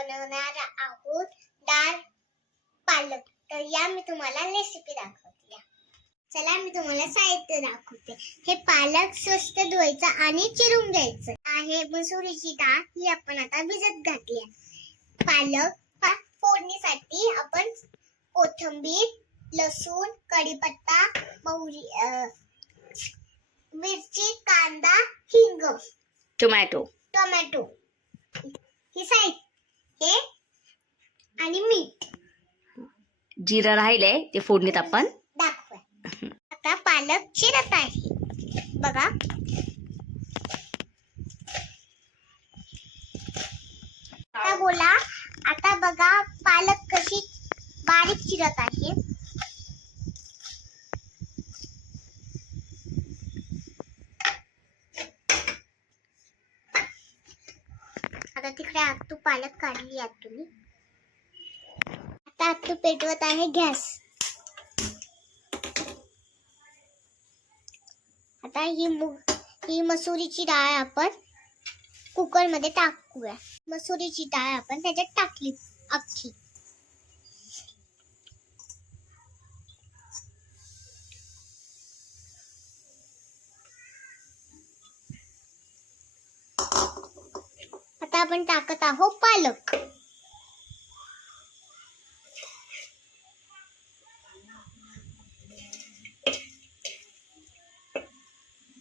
बनवणार आहोत डाळ पालक। तर या मी तुम्हाला रेसिपी दाखवते। चला मी तुम्हाला साहित्य दाखवते। हे पालक स्वस्त धुवायचा आणि चिरून घ्यायचं आहे। मसुरीची डाळ ही आपण आता भिजत घातली आहे। पालक फोडणीसाठी आपण कोथिंबीर, लसूण, कढीपत्ता, मोहरी, मिरची, कांदा, हिंग, टोमॅटो ही साहित्य आणि मीठ, जिरा राहिले ते फोडणीत आपण दाखवा। आता पालक चिरत आहे बघा। आता बोला, आता बघा पालक कशी बारीक चिरत आहे। आता तिकडे आतू पालक काढली आतून। आता आतू पेटवत आहे गॅस। आता ही मसुरीची डाळ आपण कुकर मध्ये टाकूया। मसुरीची डाळ आपण त्याच्यात टाकली अख्खी। आता आपण टाकत आहोत पालक।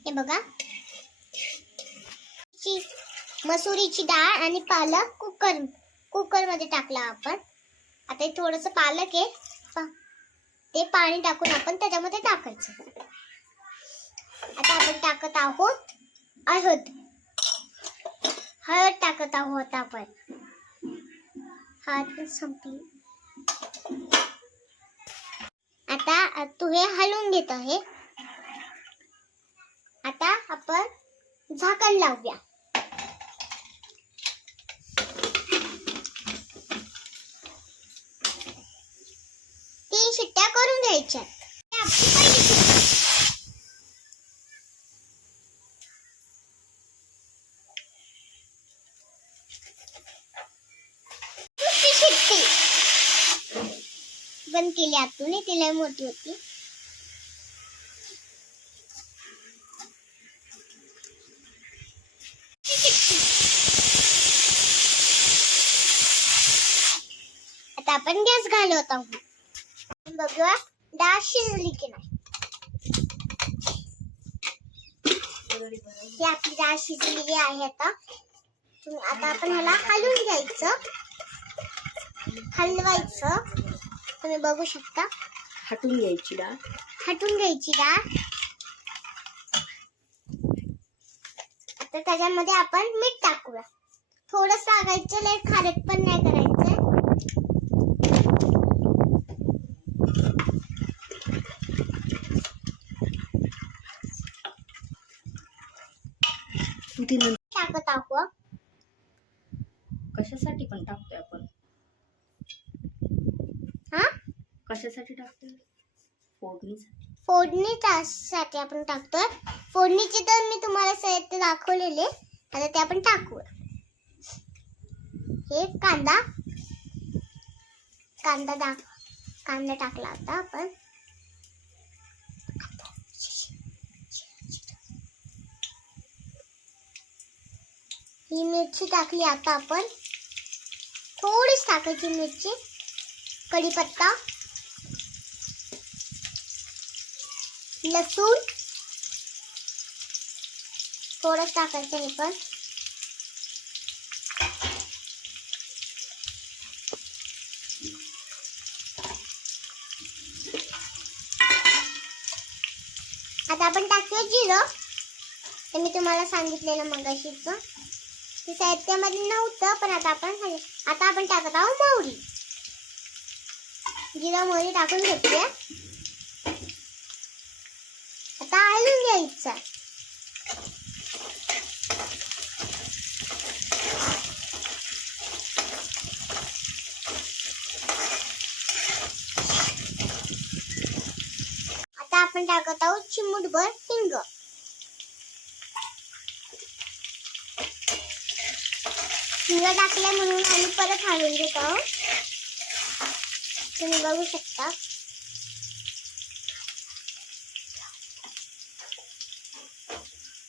हे बघा, मसुरीची डाळ आणि पालक कुकर मध्ये टाकला आपण। आता हे थोडस पालक आहे ते पाणी टाकून आपण त्याच्यामध्ये टाकायचं। आता आपण टाकत आहोत हळद टाकत आहोत आपण। हळद संपली। आता तू हे हलवून घेत आहे। आता आपण झाकण लावूया। 3 शिट्ट्या करून घ्यायच्या। बंद केली आतून, ती लय मोठी होती। आता आपण गॅस घालवत आहोत। बघूया डाळ शिजली की नाही। ही आपली डाळ शिजलेली आहे। आता आपण ह्याला हलवून घ्यायचं, हलवायचं। तुम्ही बघू शकता। हटून घ्यायची डाळ। आता त्याच्यामध्ये आपण मीठ टाकूया। थोडंच टाकायचं, लय खारट पण नाही करायचं। टाकत आहोत। कशासाठी पण टाकतोय आपण? कशासाठी टाकतोय? फोडणीसाठी आपण टाकतोय। फोडणीची तर मी तुम्हाला साहित्य दाखवलेले। आता ते आपण टाकू। हे कांदा टाकला आता आपण। ही मिरची टाकली आता आपण। थोडीच टाकायची मिरची, कढीपत्ता, लसूण थोडंच टाकायचं हे पण। आता आपण टाकूया जिरं। ते मी तुम्हाला सांगितलेलं मगाशीच, ते साहित्यामध्ये नव्हतं पण आता आपण टाकत आहोत मोहरी। जिरं मोहरी टाकून घेतली। आता हलवून घ्यायचं। आता आपण टाकत आहोत चिमूटभर हिंग। हिंग टाकलाय म्हणून आम्ही परत हलवून घेत आहोत. तुम्ही बघू शकता.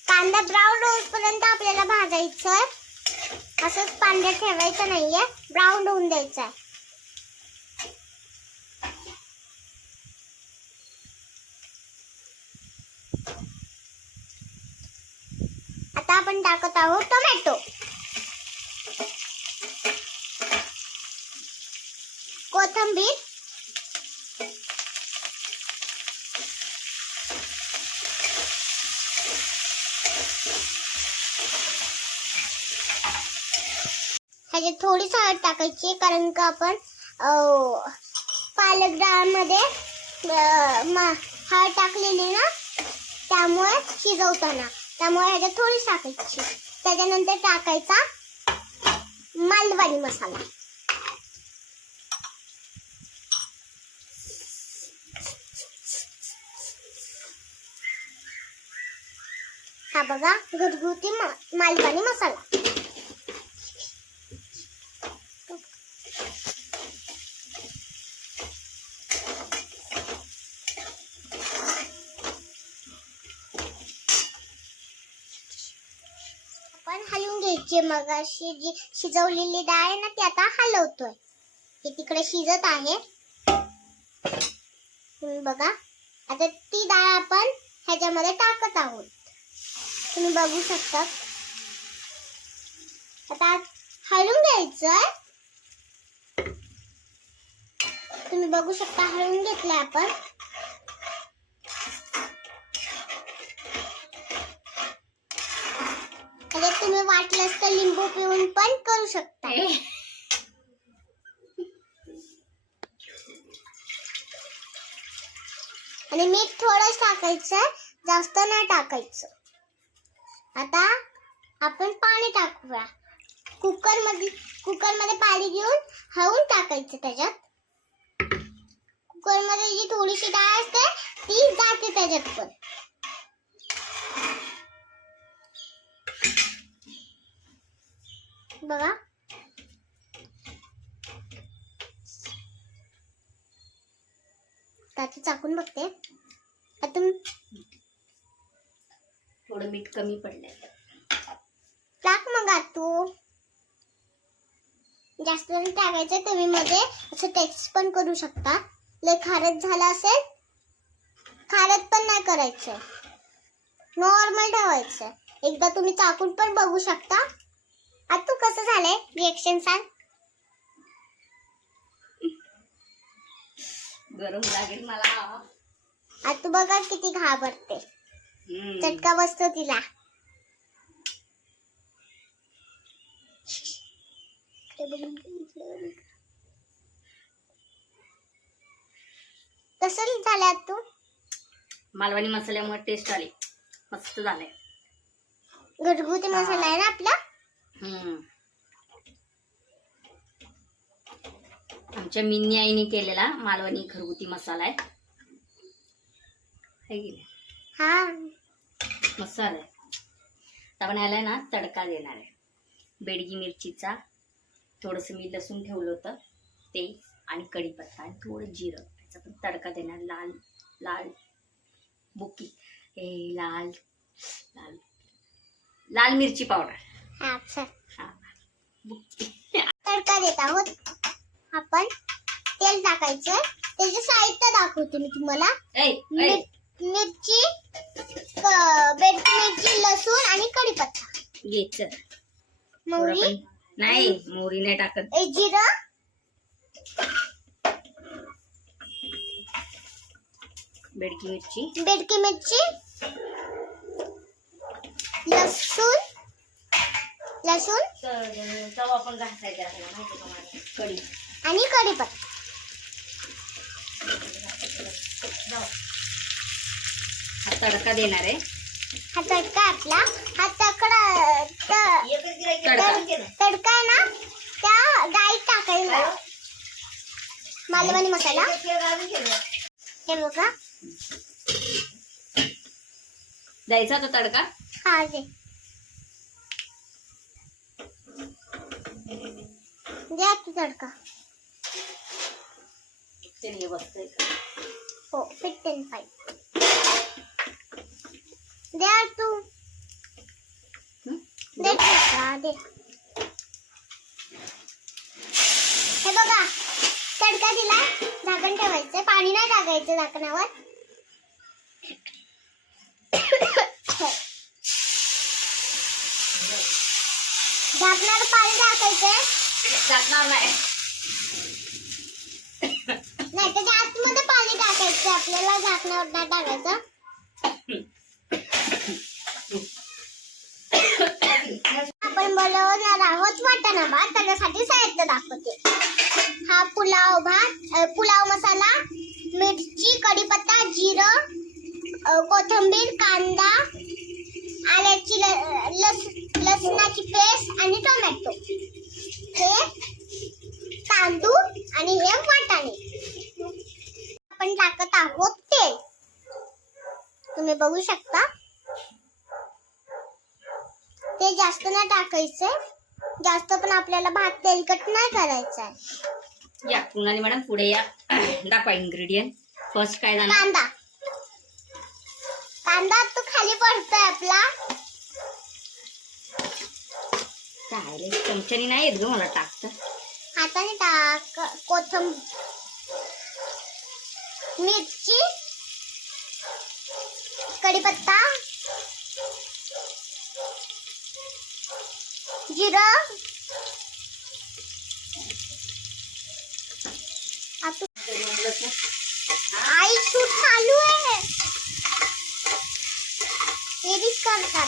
कांदा ब्राऊन होईपर्यंत आपल्याला भाजायचं आहे. असंच पांढरं ठेवायचं नाहीये, ब्राऊन होऊन द्यायचं आहे. आता आपण टाकत आहोत टोमॅटो, कोथिंबीर, ह्याच्यात थोडीच हळद टाकायची, कारण का आपण पालक डाळमध्ये हळद टाकलेली ना, त्यामुळे शिजवताना, त्यामुळे ह्याच्यात थोडीच टाकायची. त्याच्यानंतर टाकायचा मालवणी मसाला. हा बघा, घरगुती मालवणी मसाला. आपण हलवून घ्यायची. मग अशी जी शिजवलेली डाळ आहे ना, ती आता हलवतोय. ती तिकडे शिजत आहे. तुम्ही बघा, आता ती डाळ आपण ह्याच्यामध्ये टाकत आहोत. तुम्ही बघू शकता. आता हलवून घ्यायचंय. तुम्ही बघू शकता, हलवून घेतलंय आपण. त्याच्यात तुम्ही वाटलंच तर लिंबू पिळून पण करू शकता. आणि मीठ थोडंच टाकायचं, जास्त नाही टाकायचं. आता आपण पाणी टाकूया. कुकरमध्ये पाणी घेऊन हळून टाकायचं. त्याच्यात कुकरमध्ये जी थोडीशी डाळ असते ती जाते त्याच्यात पण. बघा, आता चाकून बघते. आता थोडं मीठ कमी पडलंय. टाक मग. तू जास्त नाही टाकायचं. तुम्ही मध्ये असं टेस्ट पण करू शकता. लय खारट झाला असेल, खारट पण नाही करायचं, नॉर्मल ठेवायचं. एकदा तुम्ही चाकून पण बघू शकता. आता तू कसं झालंय, रिएक्शन सांग. गरम लागेल मला. आता तू बघा किती घाबरते. चटका बसतो तिला. कसं झालं तू? मालवणी मसाल्यामुळे टेस्ट आली, मस्त झालंय. घरगुती मसाला आहे ना आपला. आमच्या मिनी आईने केलेला मालवणी घरगुती मसाला आहे. हा, मस्त आलाय. आपण ह्याला ना तडका देणार आहे. बेडगी मिरचीचा, थोडस मी लसूण ठेवलं होतं ते, आणि कढीपत्ता आणि थोडं जिरं, याचा पण तडका देणार. लाल लाल बुकी, लाल लाल लाल मिरची पावडर. हा, अच्छा. बुकी. तडका देत आहोत आपण. तेल टाकायचं. त्याचे साहित्य दाखवते मी तुम्हाला. मिरची, बेडगी मिरची, लसूण आणि कढीपत्ता घ्यायचं. मोहरी नाही, मोहरी नाही टाकत. जिरं, बेडकी मिरची, लसूण तवा पण घासायचा कढी आणि कढीपत्ता. हा तडका देणार आहे. हा तडका आपला. हा तडका आहे ना, त्या डाळीत टाकायला. मालवणी मसाला हे बघा. द्यायचा तो तडका. हा, दे. द्या तू तडका. हे बसतंय का? हो फिट अँड फाईन. द्या तू. हं? दे तडका दे. हे बघा तडका दिला. झाकण ठेवायचं. पाणी नाही टाकायचं झाकणावर. झाकणावर पाणी टाकायचं. टाकणार नाही. नाही त्याच्या आतमध्ये पाणी टाकायचं आपल्याला. झाकणावर नाही टाकायचं. आपण बनवणार आहोत वाटाणा भात. त्याच्यासाठी साहित्य दाखवते. हा पुलाव भात, पुलाव मसाला, मिरची, कढीपत्ता, जिरं, कोथिंबीर, कांदा, आल्याची लसणाची पेस्ट आणि टोमॅटो. हे तांदूळ आणि हे वाटाणे. आपण टाकत आहोत तेल. तुम्ही बघू शकता. ते जास्त नाही टाकायचंय. जास्त पण आपल्याला भात तेलकट नाही करायचा आहे. या कुणाली मॅडम पुढे या. दाखवा इन्ग्रेडियंट. फर्स्ट काय जाणार? कांदा. कांदा तो खाली पडतोय आपला. काय रे चमच्यानी नाही येत ग मला टाकतं. हाताने टाक. कोथिंबीर, मिरची, कढीपत्ता, जिरं. आता आई शूट चालू आहे. एडिट करता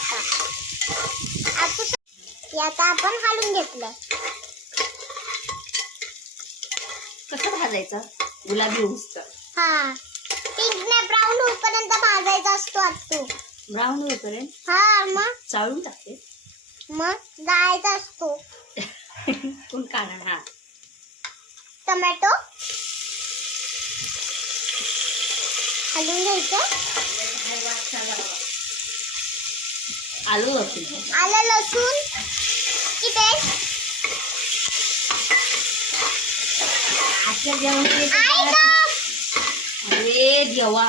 आता आपण हलवून घेतलं. कसं भाजायचं? गुलाबी होऊस. हा पिंक ने ब्राऊन होईपर्यंत भाजायचा असतो आतू. ब्राऊन होईपर्यंत हा मग चाळून टाकते. जायचा असतो. कोण काढा? हा टोमॅटो हलवून घ्यायचं. आलू होती. आलं लसूण ची पेस्ट. आजच्या जेवण अरे देवा.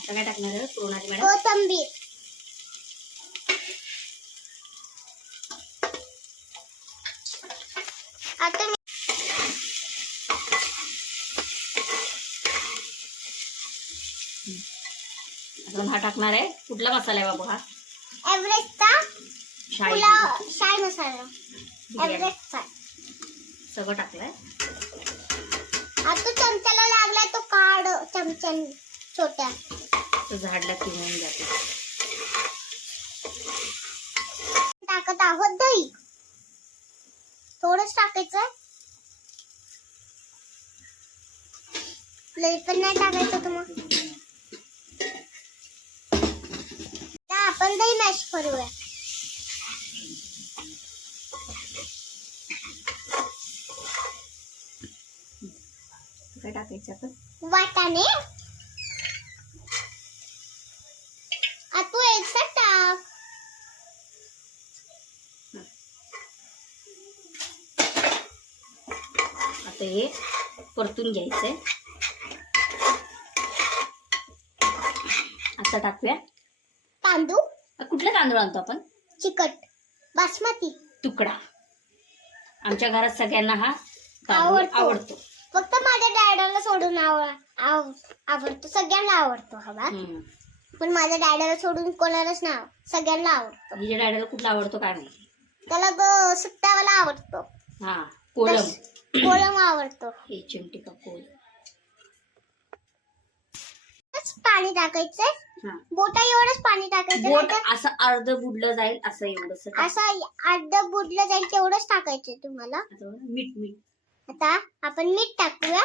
आता काय टाकणार आहे कोणाची मॅडम? कोथिंबीर. आता आपण हा टाकणार आहे. कुठला मसाला आहे बाबू हा? एव्हरेस्टचा शाही पुलाव शाही मसाला. बिर्याणी. एव्हरेस्टचा सगळं टाकलंय. आता चमच्याला लागलाय तो काढ चमच्याने छोट्या. तो झाडला की होऊन जाते. टाकत आहोत दही. थोडंच टाकायचं. लई पण नाही टाकायचं तुम्हाला. आपण दही मॅश करूया. काय टाकायचं आपण? वाटाणे. तू एकसाथ टाक. आता हे परतून घ्यायचंय. आता टाकूया तांदूळ. कुठला तांदूळ आणतो आपण? चिकट बासमती. तुकडा. आमच्या घरात सगळ्यांना हा तांदूळ आवडतो. फक्त माझ्या डॅडाला सोडून आवडतो. सगळ्यांना आवडतो हा भात. पण माझ्या डॅडाला सोडून कोणालाच नाही. सगळ्यांना आवडतो. हिच्या डॅडीला कुठला आवडतो काय माहिती. त्याला सुट्टावाला आवडतो. हा कोलम. कोलम आवडतो. हे चिमटी का कोलम. पाणी टाकायचंय. हा बोटा एवढंच पाणी टाकायचं. बोट नाहीतर असं अर्ध बुडलं जाईल असं एवढंच. असं अर्ध बुडलं जाईल तेवढंच टाकायचंय तुम्हाला. मीठ मीठ. आता आपण मीठ टाकूया.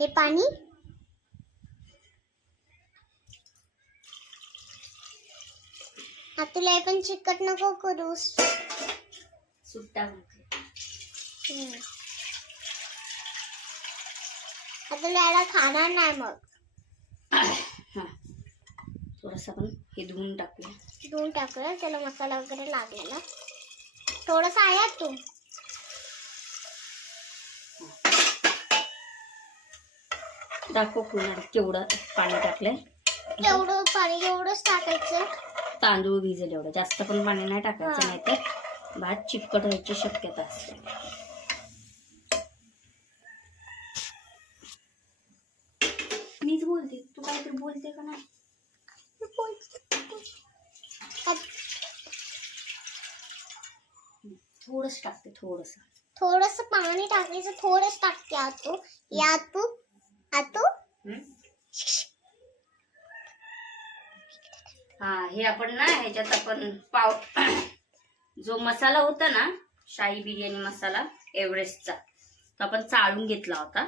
हे पाणी तुला पण चिकट नको करूस. सुट्टा आता डॅडा खाणार नाही मग. हा थोडंसं आपण हे धुवून टाकूया. धुवून टाकूया. त्याला मसाला वगैरे लागलेला थोडंसं आहे तू. दाखव पुन्हा केवढं पाणी टाकलंय. तेवढं पाणी एवढंच टाकायचं. तांदूळ भिजेल एवढं, जास्त पण पाणी नाही टाकायचं, नाही तर भात चिकट व्हायची शक्यता असते. मीच बोलते, तू काहीतरी बोलते का नाही? थोडंच टाकते, थोडस पाणी टाकायचं. थोडंच टाकते आतू. यातू आतू. हा हे आपण ना ह्याच्यात आपण पाव जो मसाला होता ना शाही बिर्याणी मसाला एव्हरेस्टचा, तो आपण चाळून घेतला होता,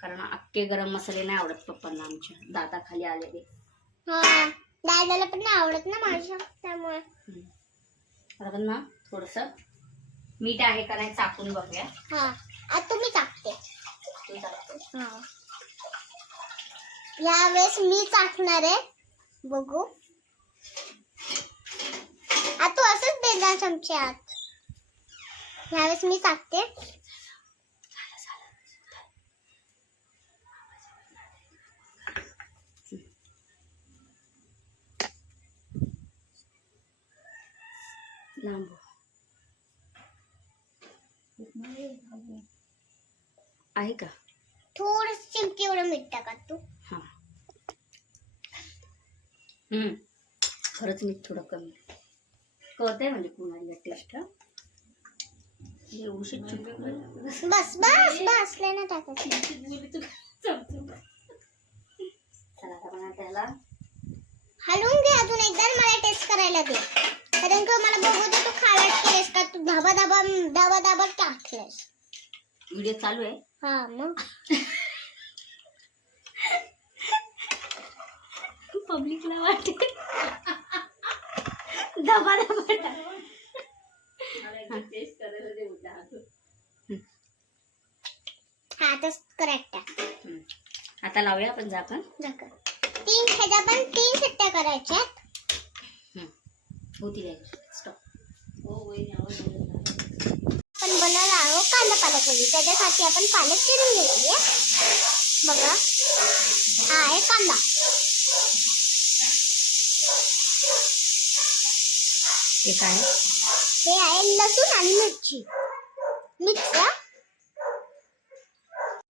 कारण अख्खे गरम मसाले नाही आवडत पप्पांना आमच्या, दाताखाली आलेले. हा दादाला पण नाही आवडत ना माझ्या, त्यामुळे आपण ना थोडस मीठ आहे का नाही चाकून बघूया. हा आता मी टाकते. तू टाकते. हा यावेळेस मी टाकणार आहे. बघू आता असंच दे चमचे आत. यावेळेस मी टाकते. लांब आहे का? थोडं चिमटी एवढं मीठ टाका तू. हा खरंच मीठ थोडं कमी कळतंय म्हणजे कुणाला टेस्ट. बस बस बस लय ना टाकायचं. चला आता आपण त्याला हलवून घे अजून एकदा. मला टेस्ट करायला दे, कारण की मला बघू दे तू खावट केलेस का. तू धाबा धाबा धाबा धाबा टाकलेस. व्हिडिओ चालू आहे. हा मग पब्लिकला वाटते धबा धबा हा तर करेक्ट आहे. आता लावूया आपण झाकण. झाकण. ह्याच्या पण 3 शिट्ट्या करायच्या. होती स्टॉप. पण बनवला आहोत कांदा पालक वडी. त्याच्यासाठी आपण पालक चिरून घेतली. बघा हा आहे कांदा. हे काय? हे आहे लसूण आणि मिरची मिक्स.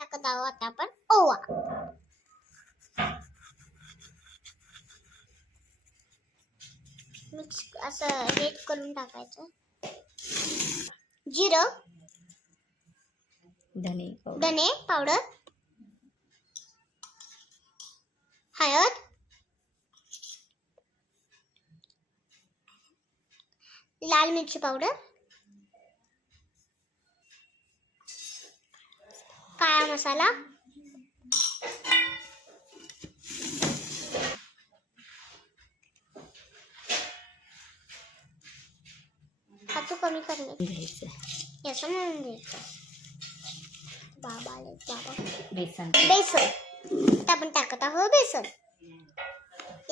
टाकत आहोत आता आपण ओवा. मिक्स असं रेड करून टाकायचं. जिरं, धने पावडर, हळद, लाल मिरची पावडर, काळा मसाला, तू कमी करले याचं म्हणून घ्यायचं. बेसन. बेसन आपण टाकत आहोत. बेसन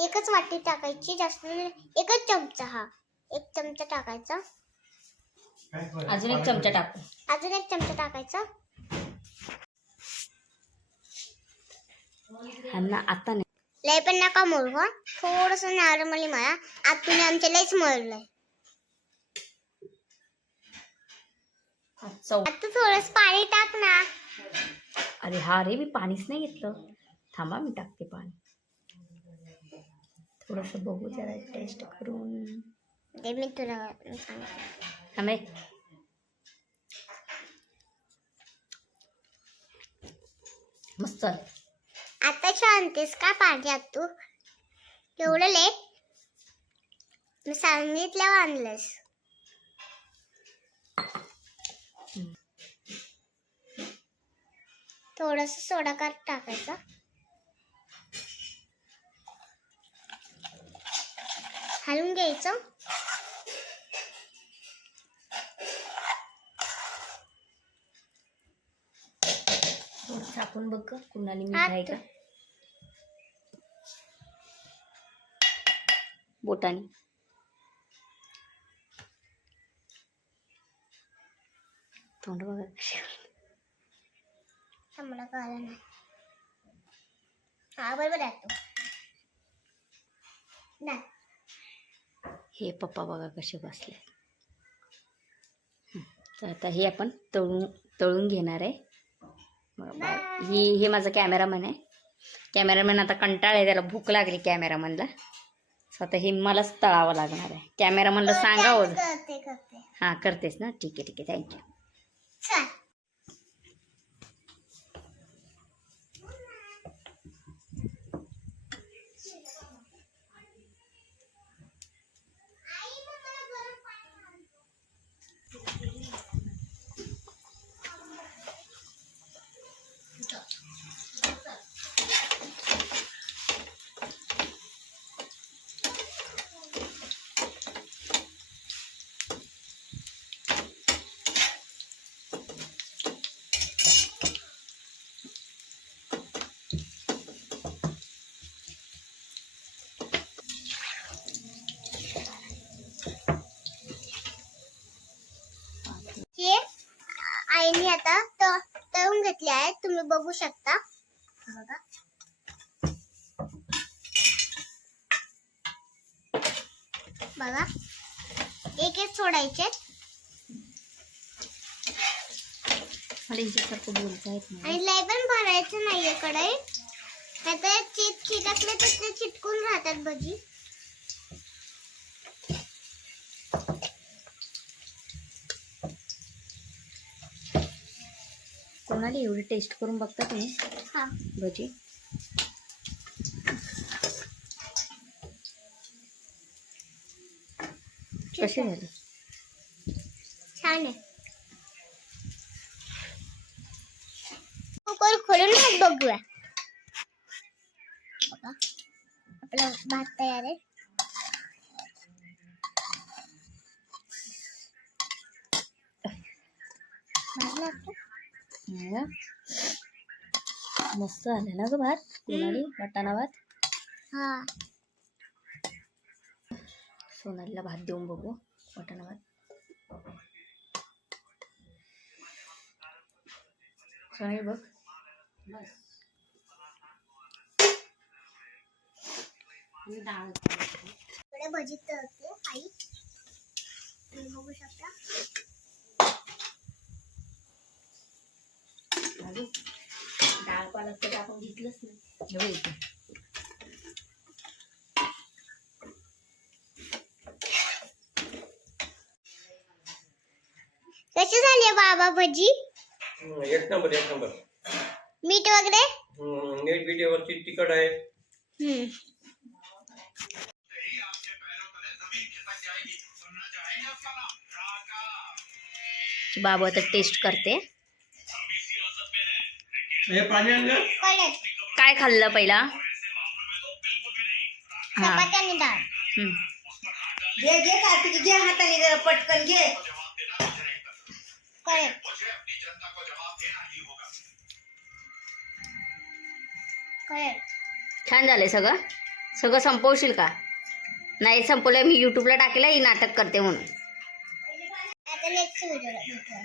एकच वाटी टाकायची, जास्त एकच चमचा. हा 1 चमचा टाकायचा. अजून 1 चमचा टाकू. अजून 1 चमचा टाकायचा. आता नाही लय पण नका मळू. थोडस नॉर्मली मळा. आतून आमच्या लयच मळलंय. आता थोडस पाणी टाक ना. अरे हा रे, मी पाणीच नाही घेतलं. थांबा मी टाकते पाणी. थोडस बघू जरा टेस्ट करून. ते मी तुला सांगते. थांबे. मस्त. आता शांतीस का पाण्यात तू एवढं लेट? मी सांगितलं आणलंस. थोडस सोडा टाकायचा. हलवून घ्यायचं. चाकून बघ गं, कुणाली मीठ हा, आहे का बोटाने. तोंड बघा कशी. मला कळलं नाही. हा बरोबर आहे तो. नाही. हे पप्पा बघा कसे बसले. तर आता हे आपण तळून घेणार आहे. हे माझा कॅमेरामॅन आहे. कॅमेरामॅन आता कंटाळ आहे, त्याला भूक लागली कॅमेरामॅनला. आता हे मलाच तळावं लागणार आहे. कॅमेरामॅनला सांगावं. करते. हां करतेस ना, ठीक आहे थँक्यू. चल. हे आईने आता तळून घेतले आहेत, तुम्ही बघू शकता. बघा बघा, एक एक सोडायचे. मला हिच्यासारखं बोलता येत नाही. आणि लय पण भरायचं नाहीये कढई, नाहीतर चिटकले तर ते चिटकून राहतात भजी. कोणाला एवढी टेस्ट करून बघता तुम्ही हा भजी? कसे झाले? छान आहे. कुकर खोलून मग बघूया. बघा आपला भात तयार आहे. भात लागतो. मस्त झाले ना ग भात. सोनाली वाटाणा भात. हा सोनालीला भात देऊन बघू वाटाणा भात. सोनाली बघ. डाळ थोडे भजी तळते आई, तुम्ही बघू शकता. डाळ पालक तर आपण घेतलंच नाही. कशी झाली बाबा भजी? एक नंबर एक नंबर. मीठ वगैरे नीट व्हिडिओवरची तिखट आहे. बाबू आता टेस्ट करते. हे पाणी आणलं? कळत. काय खाल्लं पहिला? चपाती आणि डाळ. घे घे कार्तिक, घे हाताने जरा पटकन घे. कळत. कळत. छान झालंय सगळं. सगळं संपवशील का? नाही संपवलं. मी युट्यूबला टाकेला ही नाटक करते म्हणून. आता नेक्स्ट व्हिडिओ भेटूया.